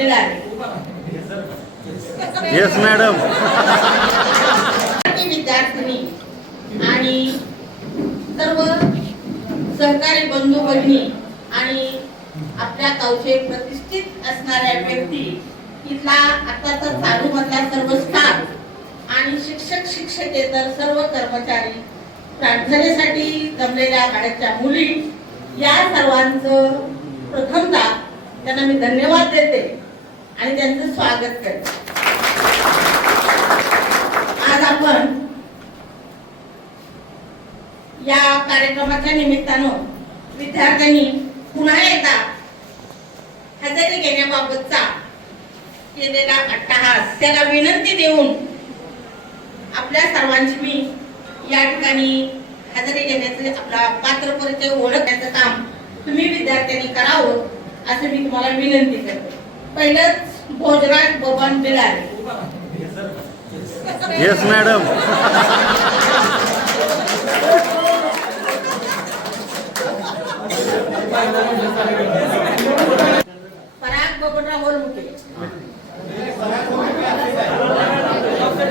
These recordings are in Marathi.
बिलारे. Yes madam. विद्यार्थिनी आणि सर्व सहकारी बंधू भगिनी आणि आपल्या गावचे प्रतिष्ठित असणाऱ्या व्यक्ती, इथला आताचा चालू मधला सर्व स्टाफ आणि शिक्षक शिक्षकेतर सर्व कर्मचारी, प्रार्थनेसाठी जमलेल्या शाळेच्या मुली, या सर्वांचं प्रथमतः त्यांना मी धन्यवाद देते आणि त्यांचं स्वागत करते. आज आपण या कार्यक्रमाच्या निमित्तानं विद्यार्थ्यांनी पुन्हा एकदा हजेरी घेण्याबाबतचा केलेला अट्टहास त्याला विनंती देऊन आपल्या सर्वांची मी या ठिकाणी हजेरी घेण्याचे आपला पात्र परिचय ओळखण्याचं काम तुम्ही विद्यार्थ्यांनी करावं असं मी तुम्हाला विनंती करते. पहिलंच भोजराज बबन बिलारे. Yes madam. पराग बबनराव होलमुके.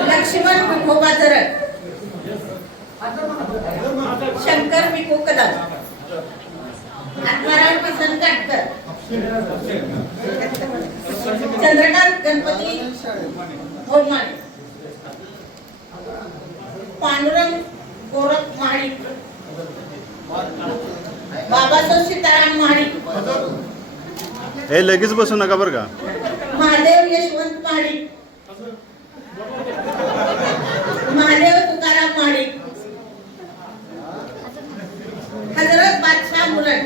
लक्ष्मण विठोबा जरड. शंकर विको कदम. आत्माराम किसन काटकर. चंद्रकांत गणपती होलमाने. पांडुरंग गोरख महाडिक. बाबासाहेब सीताराम महाडिक. हे लगेच बसू नका बरं का. महादेव यशवंत महाडिक. महादेव तुकाराम महाडिक. हजरत बादशाह मुलट.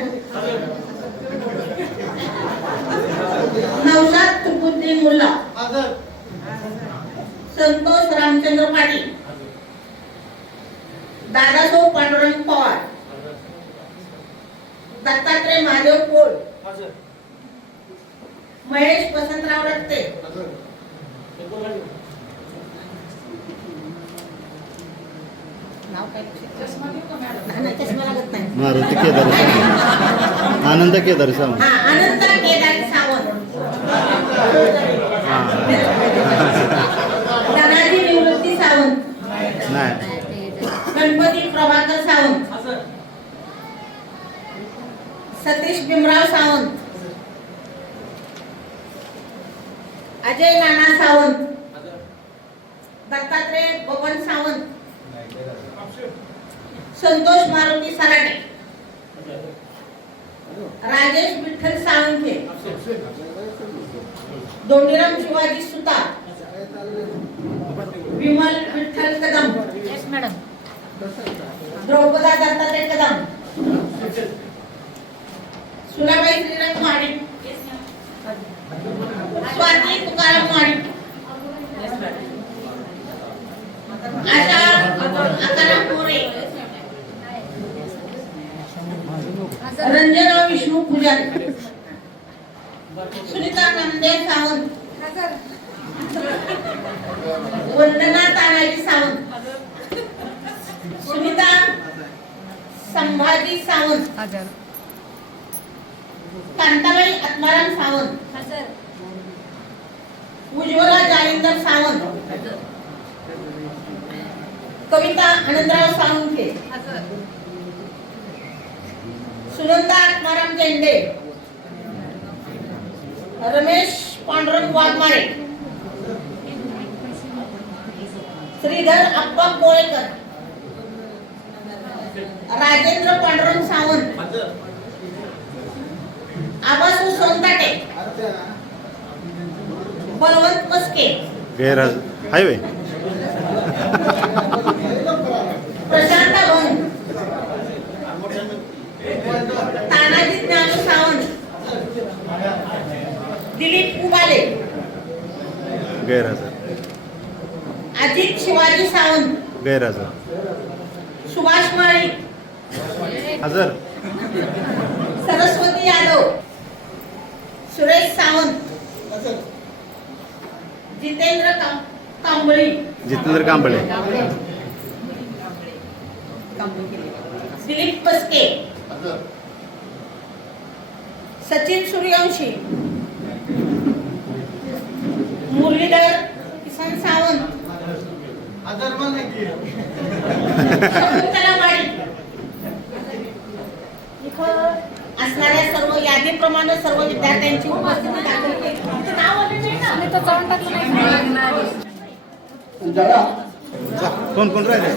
नौशाद तुकुद्दीन मुल्ला. संतोष रामचंद्र पाटील. दादासाहेब पांडुरंग पवार. दत्तात्रय महादेव कोळ. महेश वसंतराव रक्ते. मारुती केदार आनंद केदार सावंत. अनंत केदार सावंत. धनाजी निवृत्ती सावंत. नाही. गणपती प्रभाकर सावंत. सतीश भीमराव सावंत. अजय नाना सावंत. दत्तात्रय बबन सावंत. संतोष मारुती सराटे. राजेश विठ्ठल साळुंखे. दोंडीराम शिवाजी सुतार. विमल विठ्ठल कदम. द्रौपदा दत्तात्रय कदम. सुलाबाई श्रीरंग महाडिक. स्वाती तुकाराम महाडिक. आशा आकाराम मोरे. रंजना विष्णू पुजारी. सुनीता नामदेव सावंत. वंदना तानाजी सावंत. सुनीता संभाजी सावंत. कांताबाई आत्माराम सावंत. उज्ज्वला जालिंदर सावंत. कविता आनंदराव साळुंखे. सुनंदा आत्माराम चेंडे. रमेश पांडुरंग वाघमारे. श्रीधर अप्पा कोळेकर. राजेंद्र पांडुरंग सावंत. आबासू सोनताटे. बलवंत मस्के. गैरहज हायवे. प्रशांत भवन. तानाजी ज्ञानू सावंत. दिलीप उबाले. गैरहजर. अजित शिवाजी सावंत. गैरहजर. सुभाष माळी. हजर. सरस्वती यादव. सुरेश सावंत. जितेंद्र कांबळी. जितेंद्र कांबळे. दिलीप पस्के. सचिन सूर्यवंशी. मुरलीधर किसन सावंत, शकुंतला माळी. इथं असणाऱ्या सर्व यादीप्रमाणे सर्व विद्यार्थ्यांची उपस्थिती दाखल केली. तुमचं नाव आलं नाही ना? मी तर जाऊन टाकलं नाही. कोण कोण राहिले?